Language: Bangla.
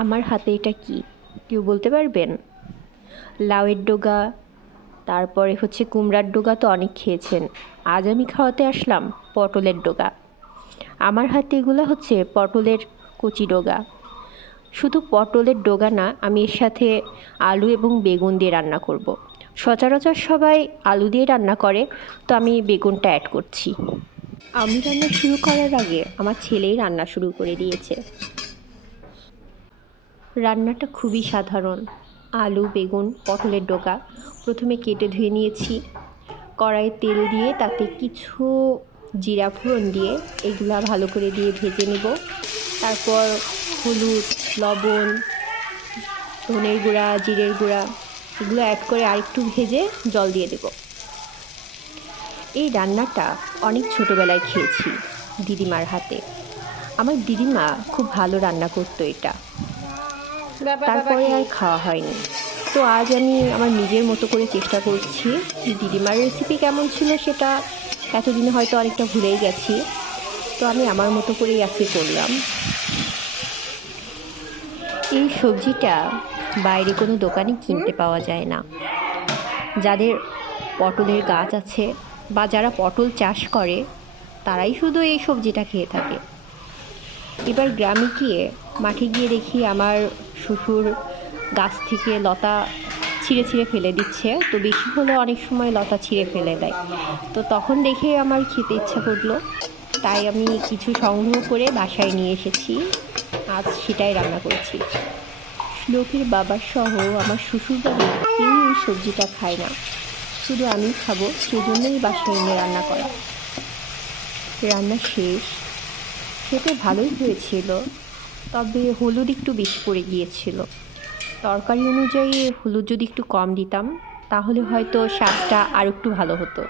আমার হাতে এটা কি কেউ বলতে পারবেন? লাউয়ের ডগা, তারপরে হচ্ছে কুমড়ার ডগা তো অনেক খেয়েছেন। আজ আমি খাওয়াতে আসলাম পটলের ডগা। আমার হাতে এগুলো হচ্ছে পটলের কচি ডগা। শুধু পটলের ডগা না, আমি এর সাথে আলু এবং বেগুন দিয়ে রান্না করব। সচরাচর সবাই আলু দিয়ে রান্না করে, তো আমি বেগুনটা অ্যাড করছি। আমি রান্না শুরু করার আগে আমার ছেলেই রান্না শুরু করে দিয়েছে। রান্নাটা খুবই সাধারণ। আলু, বেগুন, পটলের ডগা প্রথমে কেটে ধুয়ে নিয়েছি। কড়াইয়ে তেল দিয়ে তাতে কিছু জিরা ফোড়ন দিয়ে এগুলা ভালো করে দিয়ে ভেজে নেব। তারপর হলুদ, লবণ, ধনের গুঁড়া, জিরের গুঁড়া এগুলো অ্যাড করে আরেকটু ভেজে জল দিয়ে দেব। এই রান্নাটা অনেক ছোটোবেলায় খেয়েছি দিদিমার হাতে। আমার দিদিমা খুব ভালো রান্না করতো এটা, তারপরে আর খাওয়া হয়নি। তো আজ আমি আমার নিজের মতো করে চেষ্টা করছি। দিদিমার রেসিপি কেমন ছিল সেটা এতদিনে হয়তো অনেকটা ভুলেই গেছি, তো আমি আমার মতো করেই আজকে করলাম। এই সবজিটা বাইরে কোনো দোকানে কিনতে পাওয়া যায় না। যাদের পটলের গাছ আছে বা যারা পটল চাষ করে তারাই শুধু এই সবজিটা খেয়ে থাকে। এবার গ্রামে গিয়ে মাঠে গিয়ে দেখি আমার শ্বশুর গাছ থেকে লতা ছিঁড়ে ছিঁড়ে ফেলে দিচ্ছে। তো বেশি হলে অনেক সময় লতা ছিঁড়ে ফেলে দেয়। তো তখন দেখে আমার খেতে ইচ্ছা করলো, তাই আমি কিছু সংগ্রহ করে বাসায় নিয়ে এসেছি। আজ সেটাই রান্না করেছি। শ্লোকের বাবার সহ আমার শ্বশুরবাড়ি কেউ এই সবজিটা খায় না, শুধু আমি খাবো, সেজন্যই বাসায় এনে রান্না করা। রান্না শেষ। খেতে ভালোই হয়েছিল, তবে হলুদ একটু বেশি পড়ে গিয়েছিল। তরকারি অনুযায়ী হলুদ যদি একটু কম দিতাম তাহলে হয়তো স্বাদটা আর একটু ভালো হতো।